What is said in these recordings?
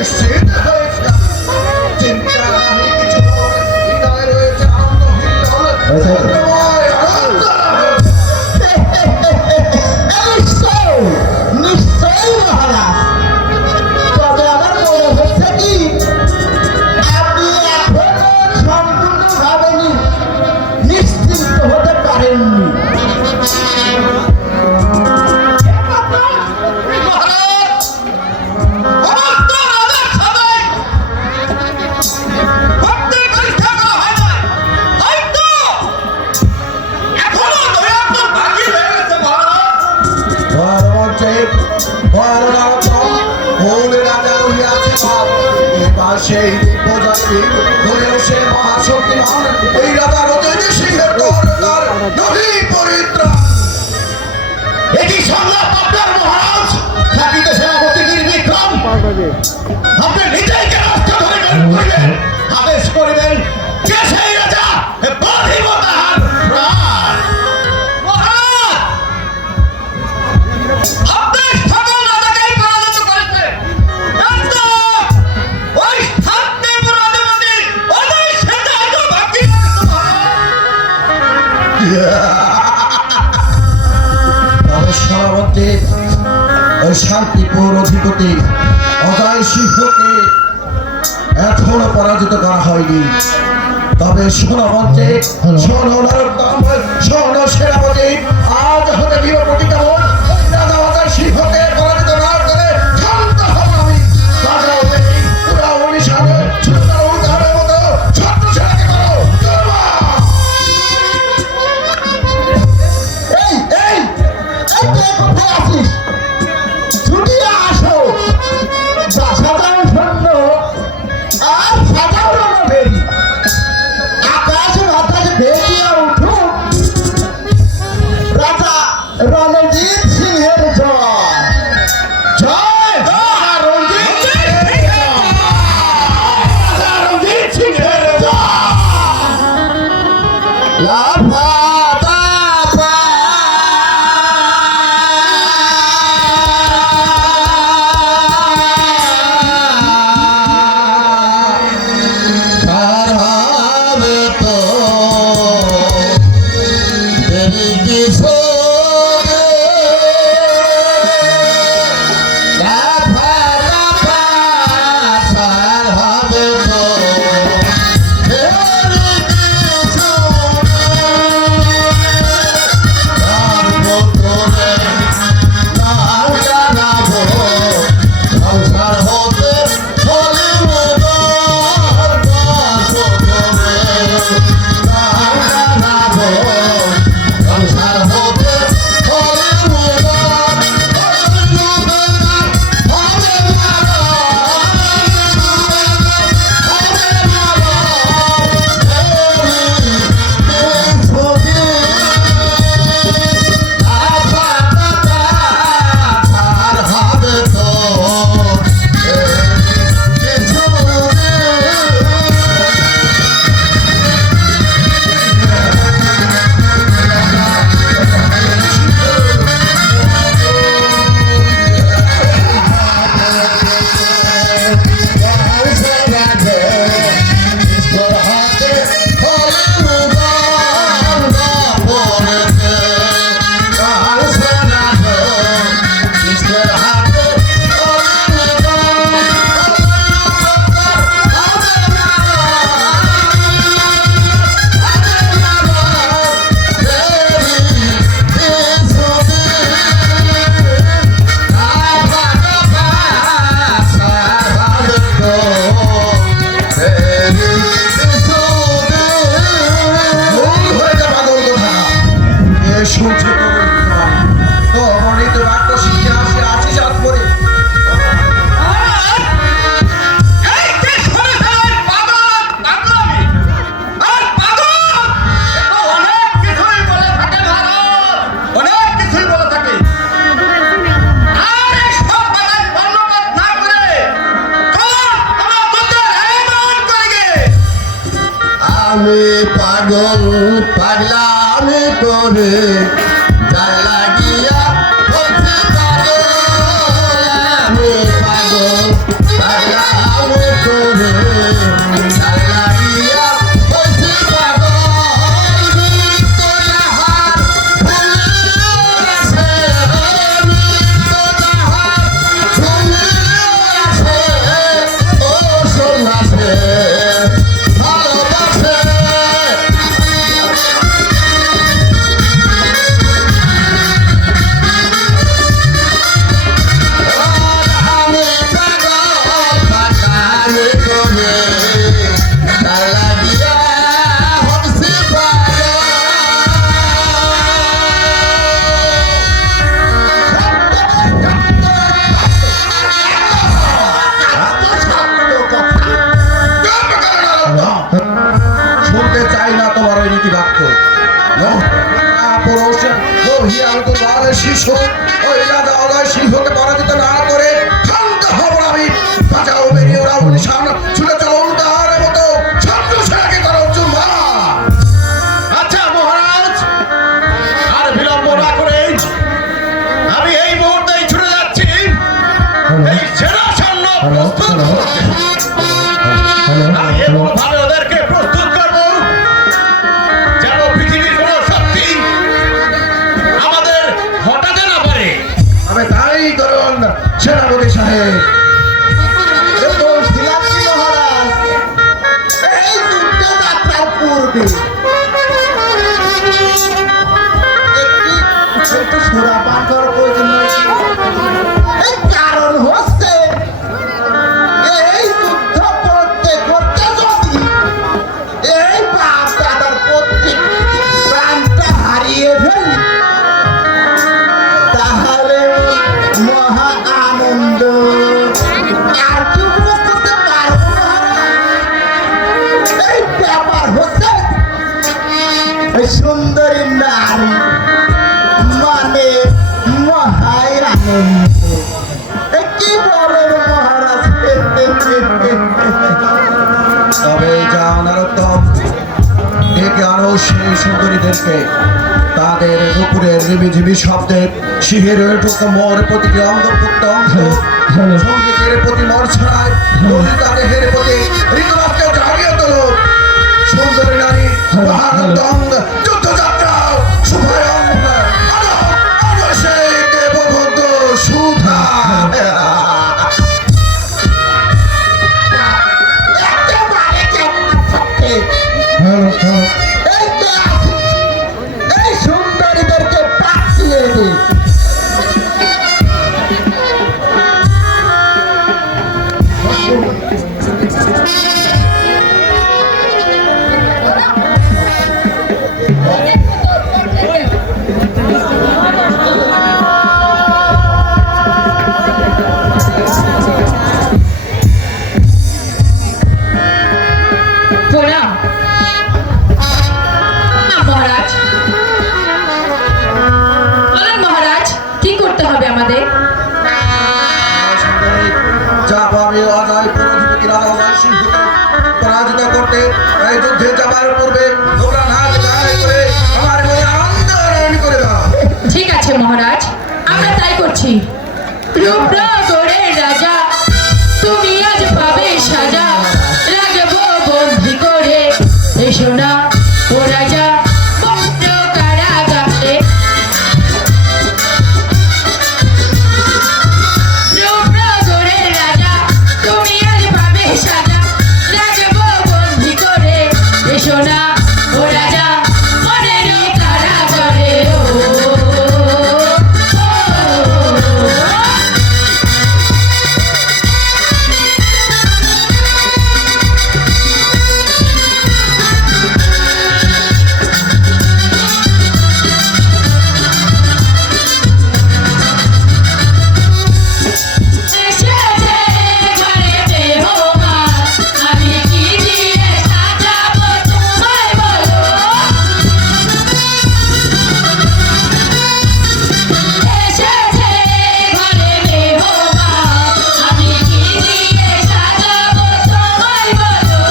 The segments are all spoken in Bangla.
নিশ্চিত হয়েছে চিন্তা নাহি কিছু হৃদয়ে রয়েছে আনন্দ হিল্লোল আনন্দ নিশ্চয় মহারাজ, তবে আমার মনে হচ্ছে কি আপনি এখনো সম্পূর্ণভাবে নিশ্চিন্ত হতে পারেননি। সেই দিব্যজয়ী হলেও সে মহাশক্তিমান এই রাজা রজনী সিংহের দরকার নহি পরিত্রাণ। এটি সংলাপ আপনার মহারাজ থাকিতে সেনাপতি নির্বিক্রম আপনি নিজেই কেন অস্ত্র ধরে করিবেন, আদেশ করিবেন কে সেই রাজা বাঁধিব তাহার প্রাণ। মহারাজ আপনি সকল রাজাকেই পরাজিত করেছেন, কিন্তু ওই শান্তিপুর অধিপতি অজয় সেনাই তো বাকি আছে তবে সেনাপতি ওই শান্তিপুর অধিপতি অজয় সিংহকে এখনো পরাজিত করা হয়নি। তবে সেনাপতি শোনো নরোত্তম, শোনো সেনাপতি, আজ হতে বীর প্রতিজ্ঞাবন রাজা অজয় সিংহকে পরাজিত না করে শান্ত হব আমি। রাজা অজয় পুরা ওড়িশারে সুন্দর উদাহরণের মতো ছত্র সেনাকে করো দুর্বা। এই এই এই তুই কোথায় আছিস? ছুটিয়ে আসো, সাজাও সৈন্য আর সাজাও রণভেরি, আকাশ বাতাস ভেজিয়ে উঠুক রাজা রণজিৎ সিংহের জয়। জয় রাজা রণজিৎ সিংহের জয়, রাজা রণজিৎ সিংহের জয়। লাফা আমি পাগল পাগলামি করে যার লাগিয়া হচ্ছে পাগল আমি পাগল পাগলা অধিপতি একটু সুরা পান করার প্রয়োজন রয়েছে। এই কারণ হচ্ছে এই যুদ্ধ করতে করতে যদি এই বাপ দাদার প্রত্যেক প্রাণটা হারিয়ে ফেলি তাহলে মহা আনন্দ আর কি বুঝতে পারবো না। এই ব্যাপার হচ্ছে এই সুন্দরী নারী মানে মহাই আনন্দ। কি বলেন মহারাজ? তবে যা নারোত্তম, ডেকে আনো সেই সুন্দরীদেরকে। তাদের দুপুরের রিবিঝিবি শব্দে শিহের ঠুক মোর প্রতিটি অন্ধভুক্ত অন্ধ সঙ্গীতের প্রতি মর্ছনায় ললিতা দেহের প্রতি ঋতুরাজকে জাগিয়ে তোলো। সুন্দরী নারী মহানন্দং যুদ্ধযাত্রা শুভয়ং আনো আনো সেই দেবভদ্র সুধা। একেবারে কেমন থাকতে এই সুন্দরীদেরকে পাঠিয়ে দিই। প্রণাম মহারাজ। বলেন মহারাজ, কি করতে হবে আমাদের? যাবো আমি অজয় পুরোধিপতির অজয় সিংহকে পরাজিত করতে। এই যুদ্ধে যাবার পূর্বে তোমরা নাচ গান করে আমার মনে আনন্দ আনয়ন করে দাও। ঠিক আছে মহারাজ, আমরা তাই করছি। রূপনগরের রাজা, তুমি আজ পাবে সাজা, রাখবো বন্দি করে এসো না ও রাজা বড্ড কারাগারে। রূপনগরের রাজা, তুমি আজ পাবে সাজা, রাখবো বন্দি করে এসো না ও রাজা মনের কারাগারে। এসেছে ঘরে মেহমান, আমি কি দিয়ে সাজাবো তোমায় বলো? এসেছে ঘরে মেহমান, আমি কি দিয়ে সাজাবো তোমায় বলো?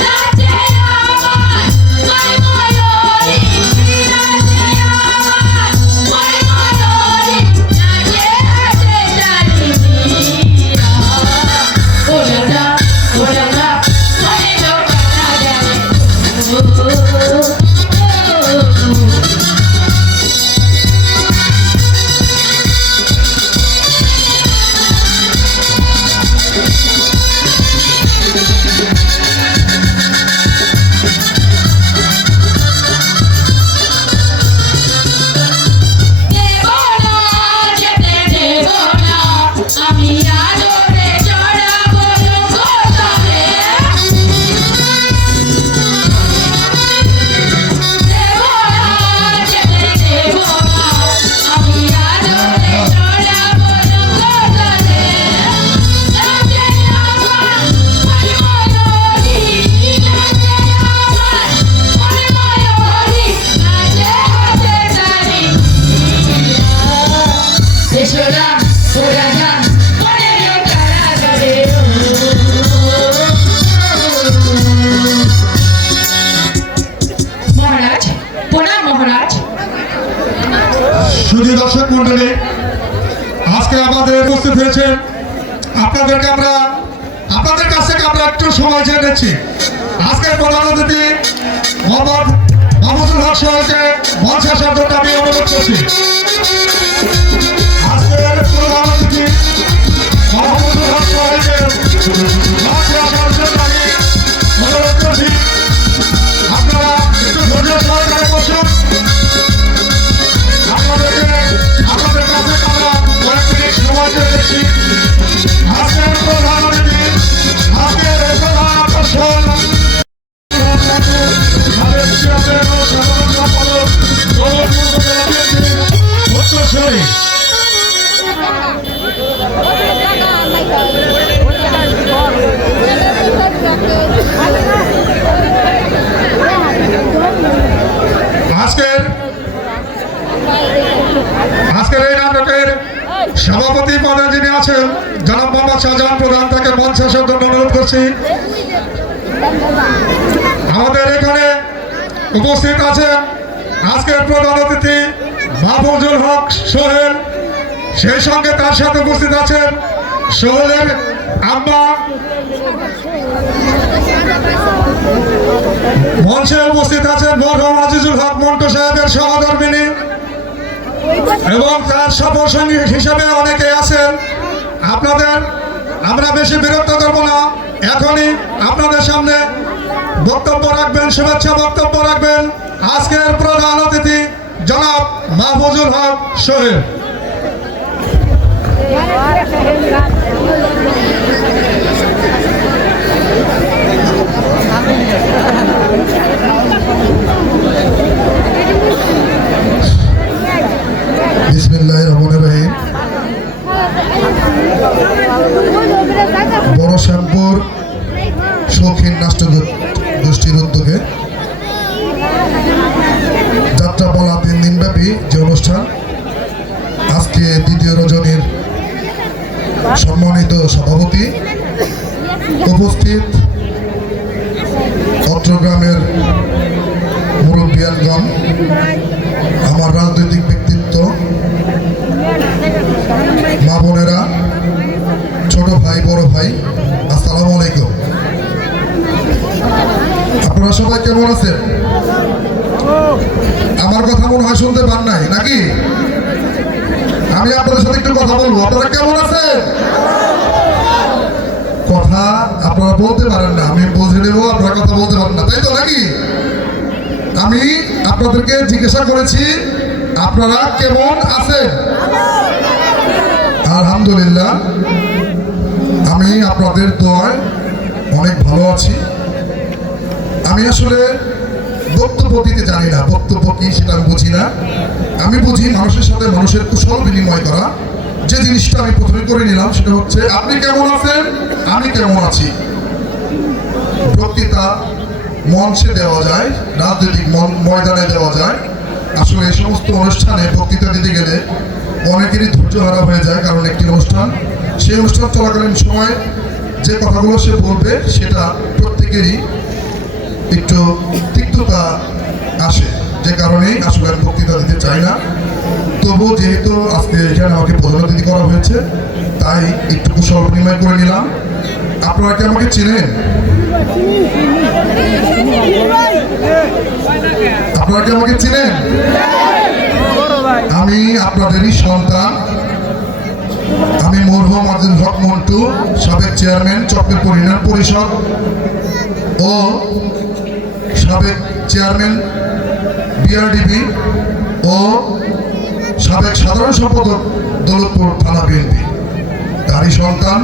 নাচে আমার ময়ূরী, নাচে আমার ময়ূরী, নাচে আছে জানি মীরা। ও রাজা ও রাজা মনে লোকানা জানে দেব না যেতে দেব না, আমি আদরে চড়াবো লোকতলে। দেব না যেতে দেব না, আমি আদরে চড়াবো লোকতলে। নাচে আমার ময়ূরী, নাচে আমার ময়ূরী, নাচে আছে জানি এসো না ও রাজা মনের কারাগারে। মহারাজ প্রণাম মহারাজ। শুধু দর্শক মন্ডলী, আজকে আমাদের উপস্থিত হয়েছে আপনাদের কাছ থেকে আমরা একটু সময় চেয়ে নিচ্ছি। আজকের প্রধান অতিথি মোহাম্মদ মাহমুদুল হক সাহেবকে মঞ্চে আসার জন্য আমি অনুরোধ করছি। আজকের প্রধান অতিথি মাহমুদুল হক সাহেবকে মঞ্চে আসার জন্য আমি অনুরোধ করছি। গ্রাম প্রধান থেকে মঞ্চে আসার জন্য অনুরোধ করছি। আমাদের এখানে উপস্থিত আছেন আজকের প্রধান অতিথি মাহফুজুল হক সোহেল, সেই সঙ্গে তার সাথে উপস্থিত আছেন সোহেলের আম্মা। মঞ্চে উপস্থিত আছেন মরহুম আজিজুল হক মন্টু সাহেবের সহধর্মিনী এবং তার সফর সঙ্গী হিসেবে অনেকে আছেন। আপনাদের আমরা বেশি বিরক্ত করব না, এখনই আপনাদের সামনে বক্তব্য রাখবেন, শুভেচ্ছা বক্তব্য রাখবেন আজকের প্রধান অতিথি জনাব মাহফুজুল হক সোহেল। বিসমিল্লাহির রহমানির রহিম। বড় শ্যামপুর শৌখিন নাট্য গোষ্ঠীর উদ্যোগে যাত্রাপালা 3 দিনব্যাপী যে অনুষ্ঠান, আজকে দ্বিতীয় রজনীর সম্মানিত সভাপতি, উপস্থিত চট্টগ্রামের মুরব্বিয়ানগণ, আমার রাজনৈতিক ব্যক্তিত্ব, মা বোনেরা, ছোট ভাই বড় ভাই, আসসালামু আলাইকুম। আপনারা সবাই কেমন আছেন? আমার কথা মনে হয় শুনতে পান নাই নাকি? আমি আপনাদের সাথে একটু কথা বলবো। আপনারা কেমন আছেন? কথা আপনারা বলতে পারেন না, আমি বুঝে নেবো আপনারা কথা বলতে পারেন না, তাই তো নাকি? আমি আপনাদেরকে জিজ্ঞাসা করেছি আপনারা কেমন আছেন। আলহামদুলিল্লাহ, আমি আপনাদের দোয়ায় অনেক ভালো আছি। আমি আসলে বক্তব্য দিতে জানি না, বক্তব্য কি সেটা আমি বুঝি না। আমি বুঝি মানুষের সাথে মানুষের কুশল বিনিময় করা। যে জিনিসটা আমি প্রথমে করে নিলাম সেটা হচ্ছে আপনি কেমন আছেন, আমি কেমন আছি। বক্তৃতা মঞ্চে দেওয়া যায়, রাজনৈতিক ময়দানে দেওয়া যায়। আসলে এই সমস্ত অনুষ্ঠানে বক্তৃতা দিতে গেলে অনেকেরই ধৈর্য হারা হয়ে যায়, কারণ একটি অনুষ্ঠান, সেই অনুষ্ঠান চলাকালীন সময় যে কথাগুলো সে বলবে সেটা প্রত্যেকেরই একটু তিক্ততা আসে, যে কারণেই আসলে আমি বক্তৃতা দিতে চাই না। তবু যেহেতু আজকে এখানে আমাকে প্রধান অতিথি করা হয়েছে, তাই একটু কুশল বিনিময় করে নিলাম। আপনারা কি আমাকে চেনেন? আপনারা কি আমাকে চেনেন? আমি আপনাদেরই সন্তান। আমি মরহুম আজিজুল হক মন্টু, সাবেক চেয়ারম্যান চক্রপুর ইউনিয়ন পরিষদ ও সাবেক চেয়ারম্যান বিআরডিবি ও সাবেক সাধারণ সম্পাদক দৌলতপুর থানা বিএনপি, তারই সন্তান।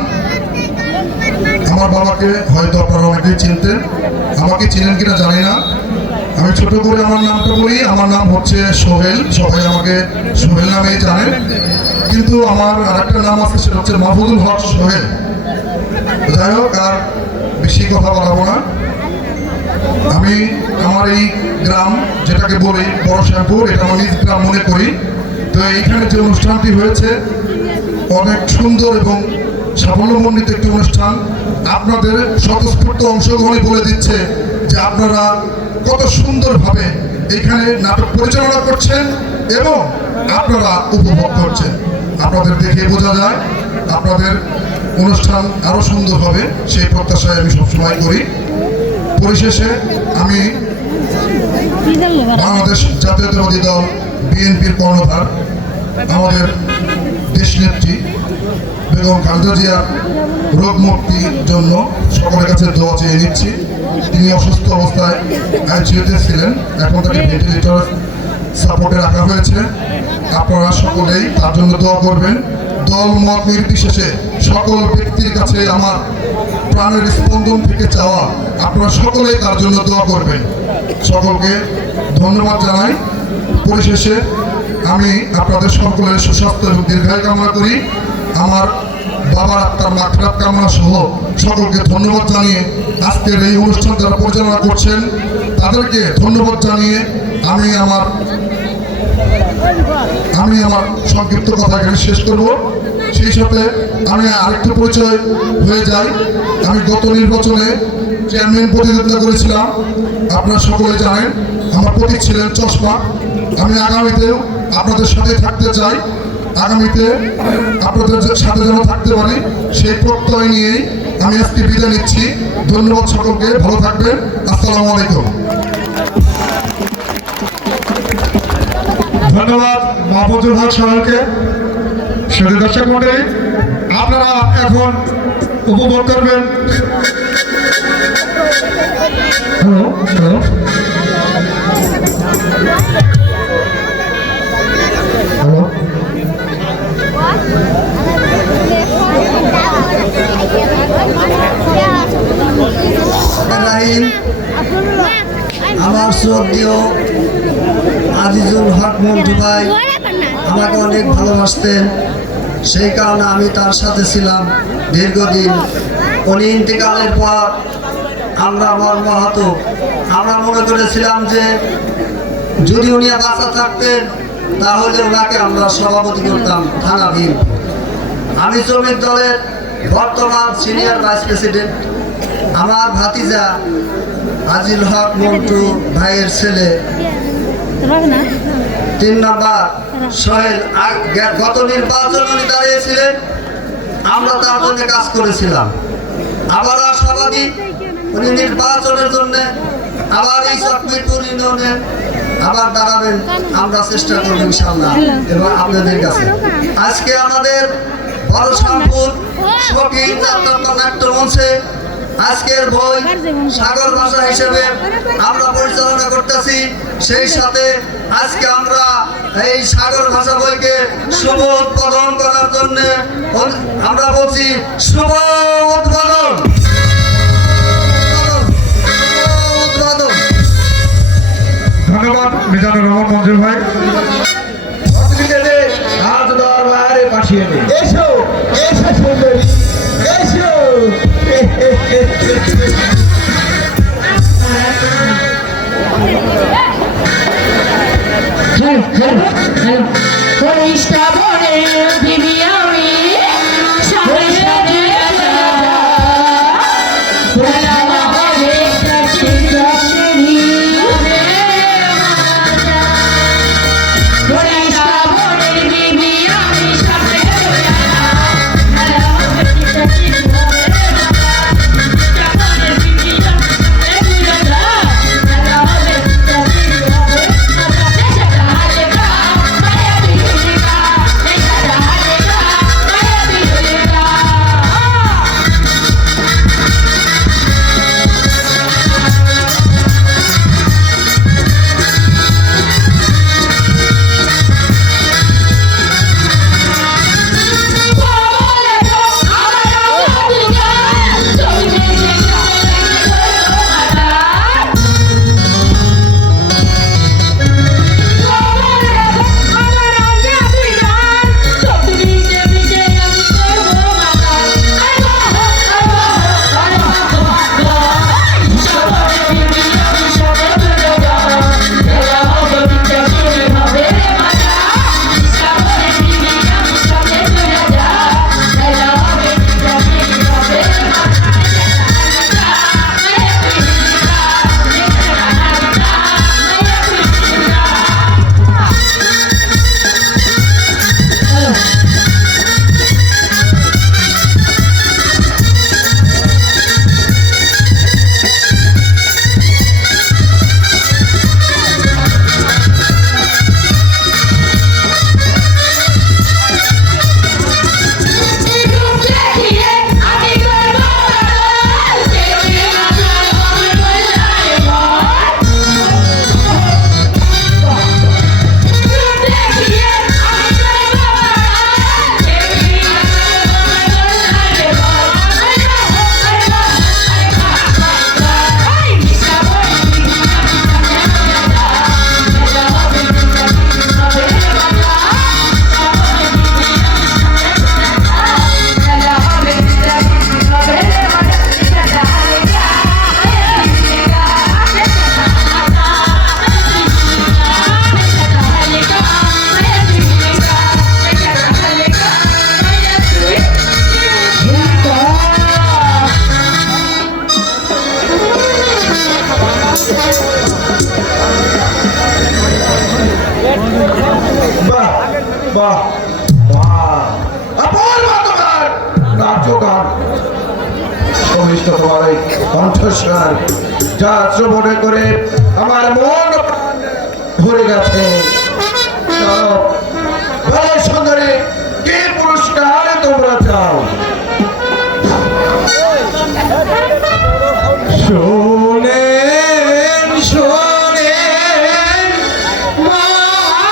আমার বাবাকে হয়তো আপনারা অনেকেই চিনতেন, আমাকে চিনেন কিনা জানি না। আমি ছোট করে আমার নামটা বলি, আমার নাম হচ্ছে সোহেল, সবাই আমাকে সোহেল নামেই জানেন, কিন্তু আমার আর একটা নাম আছে, সেটা হচ্ছে মাহফুজুল হক সোহেল। যাই হোক, আর বেশি কথা বলাবো না। আমি আমার এই গ্রাম, যেটাকে বলি বড় শ্যামপুর, এটা আমার নিজ গ্রাম মনে করি। তো এইখানে যে অনুষ্ঠানটি হয়েছে অনেক সুন্দর এবং সাফল্যমণ্ডিত একটি অনুষ্ঠান। আপনাদের স্বতঃস্ফূর্ত অংশগ্রহণই বলে দিচ্ছে যে আপনারা কত সুন্দরভাবে এখানে নাটক পরিচালনা করছেন এবং আপনারা উপভোগ করছেন। আপনাদের দেখে বোঝা যায় আপনাদের অনুষ্ঠান আরও সুন্দর হবে, সেই প্রত্যাশায় আমি সবসময় করি। পরিশেষে আমি বাংলাদেশ জাতীয়তাবাদী দল বিএনপির কর্ণধার, আমাদের দেশনেত্রী বেগম খালেদা জিয়ার রোগ মুক্তির জন্য সকলের কাছে দোয়া চেয়ে নিচ্ছি। তিনি অসুস্থ অবস্থায় আইসিইউতে ছিলেন, এখন তাকে ভেন্টিলেটর সাপোর্টে রাখা হয়েছে। আপনারা সকলেই তার জন্য দোয়া করবেন। দল মত নির্বিশেষে সকল ব্যক্তির কাছে আমার প্রাণের স্পন্দন থেকে চাওয়া, আপনারা সকলেই তার জন্য দোয়া করবেন। সকলকে ধন্যবাদ জানাই। পরিশেষে আমি আপনাদের সকলের সুস্বাস্থ্য এবং দীর্ঘায়ু কামনা করি। আমার বাবার আত্মার মাগফিরাত কামনা সহ সকলকে ধন্যবাদ জানিয়ে আজকের এই অনুষ্ঠান যারা পরিচালনা করছেন তাদেরকে ধন্যবাদ জানিয়ে আমি আমার সংক্ষিপ্ত কথা এখানে শেষ করব। সেই সাথে আমি আরেকটু পরিচয় হয়ে যাই। আমি গত নির্বাচনে চেয়ারম্যান প্রতিদ্বন্দ্বিতা করেছিলাম, আপনারা সকলে জানেন। আমার প্রতীক ছিলেন চশমা। আমি আগামীতেও আপনাদের সাথে থাকতে চাই, আগামীতে আপনাদের সাথে যেন থাকতে পারি সেই প্রত্যয় নিয়েই আমি আজকে বিদায় নিচ্ছি। ধন্যবাদ সকলকে, ভালো থাকবেন। আসসালামু আলাইকুম। ধন্যবাদ মাহফুজুল হক সাহেবকে। শুধু দর্শক মন্ডলী, আপনারা এখন উপভোগ করবেন। হ্যালো হ্যালো হ্যালো রাহিম, আমার শ্রদ্ধেয় আজিজুল হক মন্টু ভাই আমাকে অনেক ভালোবাসতেন, সেই কারণে আমি তার সাথে ছিলাম দীর্ঘদিন। উনি ইন্তেকালের পর আমরা মর্মাহত। আমরা মনে করেছিলাম যে যদি উনি বাঁচা থাকতেন তাহলে ওনাকে আমরা সভাপতি করতাম থানা বিল। আমি শ্রমিক দলের বর্তমান সিনিয়র ভাইস প্রেসিডেন্ট। আমার ভাতিজা আজিল হক মন্টু ভাইয়ের ছেলে 3 নম্বর সোহেল গত নির্বাচন উনি দাঁড়িয়েছিলেন, আমরা তার জন্য কাজ করেছিলাম। আবার আশাবাদী উনি নির্বাচনের জন্য আবার এই চকমিরপুর ইউনিয়নে আবার দাঁড়াবেন। আমরা চেষ্টা করবো ইনশাআল্লাহ এবং আপনাদের কাছে। আজকে আমাদের বড় শামপুর শৌখিন নাট্য মঞ্চে আজকের বই সাগর ভাষা হিসেবে আমরা পরিচালনা করতেছি। সেই সাথে আজকে আমরা এই সাগর ভাষা বইকে শুভ উদ্বোধন করার জন্য আমরা বলছি শুভ উদ্বোধন। ধন্যবাদ মিজানুর রহমান মঞ্জুর ভাই। রাজ দরবারে পাঠিয়ে দিন। এসো এসো সুন্দরী এসো। হ্যালো হ্যালো হ্যালো পরিষ্কার বনে দিবি আমি সাথে সাথে পরিষ্কার বনে দিবি আমি সাথে সমিষ্ট তোমার এই কণ্ঠস্বর যা শ্রবণে করে আমার মন ভরে গেছে। চলো, বলো সুন্দরী, কি পুরস্কার তোমরা চাও? শোনেন শোনেন মহারাজা,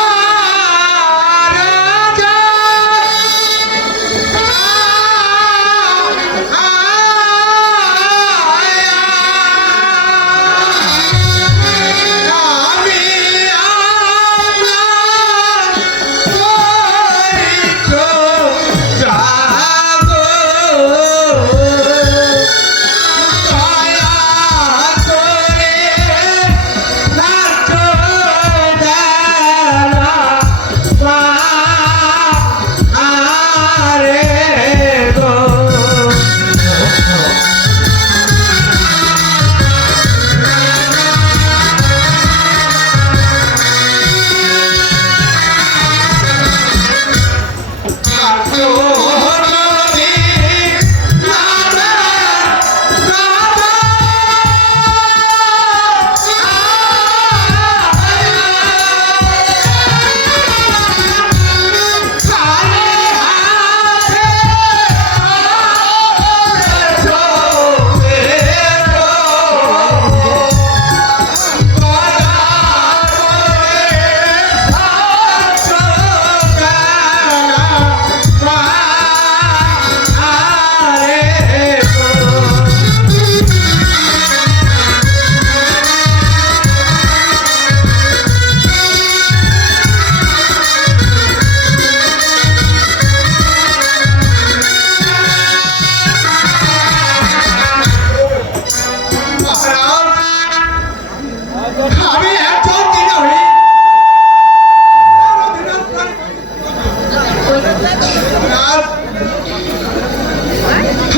আমি একজন দিনহরি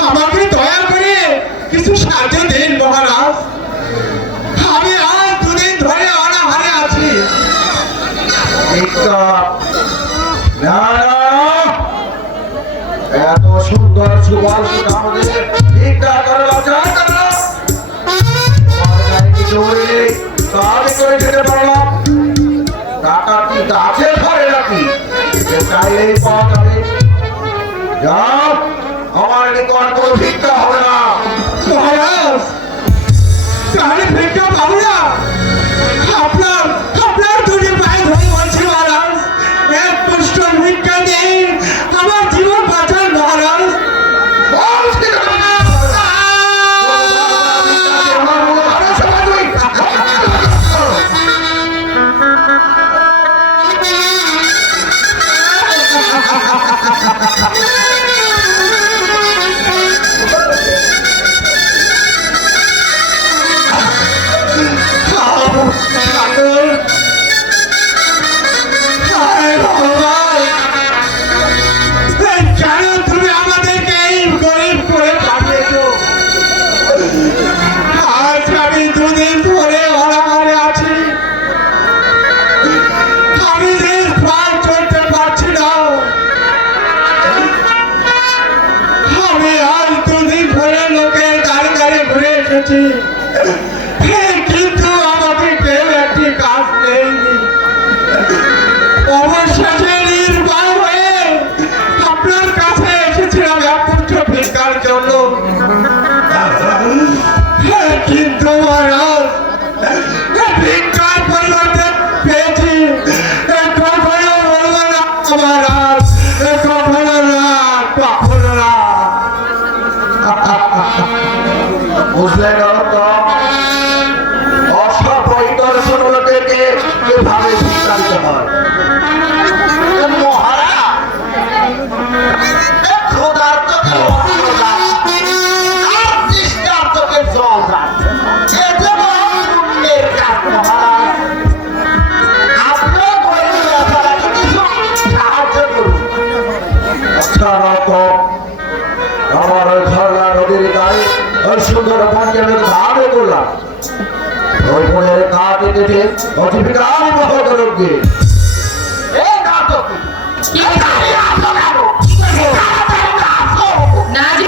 আমাকে দয়া করে কিছু সাহায্য দিন মহারাজ। আমি আজ দুদিন ধরে অনাহারে আছি। না না, এত সুন্দর সুবাসিত আমাদের ভিক্ষা করে লজ্জা করে না? তোমার গায়ে কিছু বলে নেই, তাহলে করে খেতে পারলাম। টাকা কি গাছে ধরে নাকি যে চাইলেই পাওয়া যাবে? যাও, আমার নিকট কোনো ভিক্ষা হবে না। মহারাজ, তাহলে ভিক্ষা পাবো না? আপনার আপনার দুটি পায়ে ধরে বলছি মহারাজ, এক পুষ্ট ভিক্ষা দিন, আমার জীবন বাঁচান মহারাজ। বলছি না, আমার মনে ভরসা নেই। কেন তুমি আমাদেরকে এই গরিব করে পাঠিয়েছো? আজ আমি দুদিন ধরে অনাহারে আছি। আমি যে পথ চলতে পারছি না। আমি আজ দুদিন ধরে লোকের গাড়ি গাড়ি ঘুরে এসেছি, কিন্তু আমাকে কেউ একটি কাজ নেয়নি। অবশেষে নির্বাণ হয়ে আপনার কাছে এসেছিলাম একপুষ্ট ভিক্ষার জন্য, কিন্তু মহারাজ ভিক্ষার পরিবর্তে পেয়েছি কখনো বলবো না মহারাজ, কখনো না, কখনো না। বুঝলে না তো? অসপরিদর্শন লোকেকে কিভাবে ভিক্ষা দিতে হয়? আচ্ছা তো, আমার ওই ঝর্ণা নদীর গায়ে ওই সুন্দর পঞ্জাবের ধারে করলাম, ওই বোনের কাঠ কেটে অজীবিকা আমি বহন করবে। না যে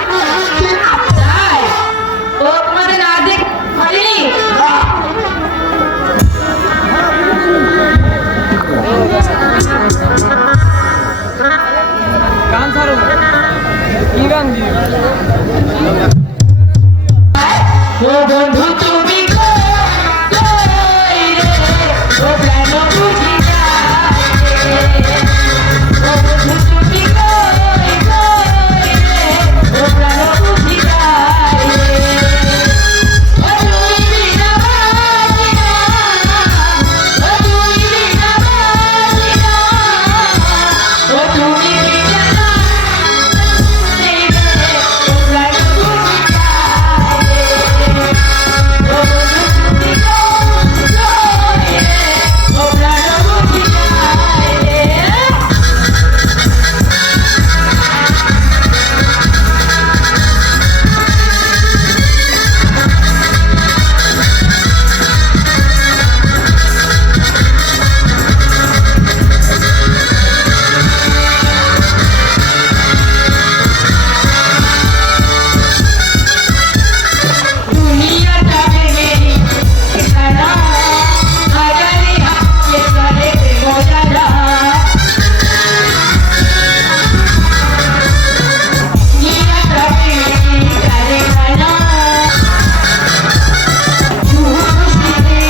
ও বন্ধু তুমি কই রে, ও প্রাণ বুঝি যায় রে। ও বন্ধু তুমি কই রে, ও প্রাণ বুঝি যায় রে। ও তুমি বিনা বাজি না, ও তুমি বিনা বাজি না, ও তুমি বিনা বাজি রে, ও প্রাণ বুঝি যায় রে। ও বন্ধু তুমি কই রে, ও প্রাণ বুঝি যায় রে। দুনিয়াটা মেরি ঠিকানা, হাজারি হাতে করে দেবো যারা। দুনিয়াটা মেরি ঠিকানা, খুশিতে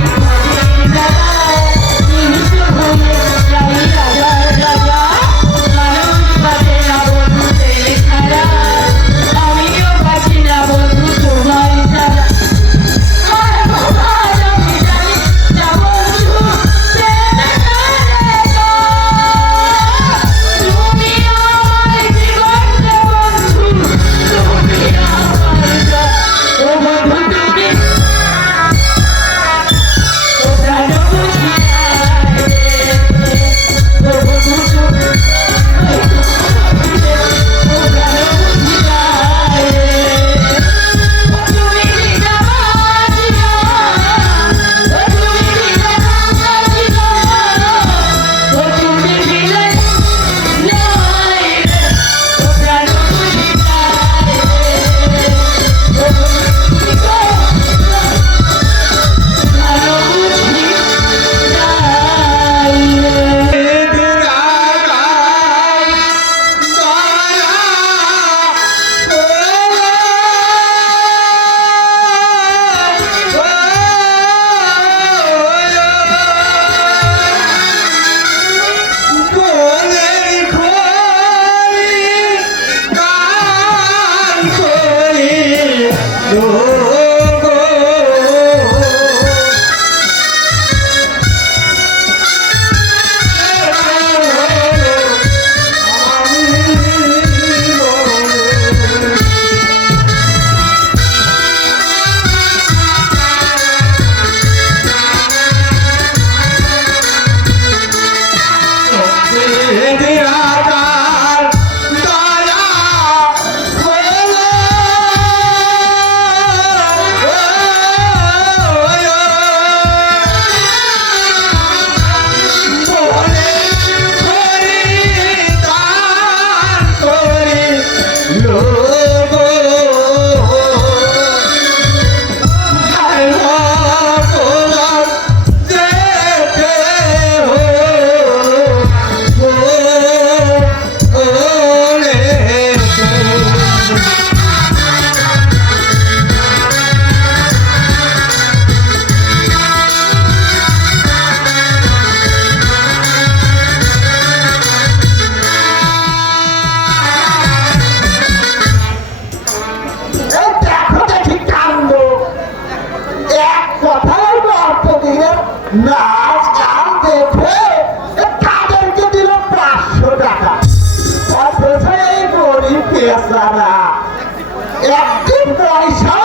ভরে যারা। হিংসে হয়ে যাই রাজার রাজা, মানুষ বাঁচে না বন্ধুদের ছাড়া, আমিও বাঁচি না বন্ধু তোমার ছাড়া। আর কোথায় আমি জানি না বন্ধু, প্রেমে করে গো। তুমি আমার জীবন রে বন্ধু, তুমি আমার প্রাণ। ও বন্ধু তুমি, ও প্রাণ বুঝি যায় রে। ও বন্ধু তুমি, ও প্রাণ বুঝি যায় রে। ও তুমি বিনা বাজি না, ও তুমি বিনা বাজি না, ও তুমি বিনা নাই রে, ও প্রাণ বুঝি যায় রে। ও বন্ধু তুমি প্রাণ বুঝি যায় রে। দেখো দেখি কাণ্ড, এক কথার অর্থ দিয়ে নাচ গান দেখে তাদেরকে দিল 500 টাকা। অথচ এই গরিব পেশারা একটি পয়সা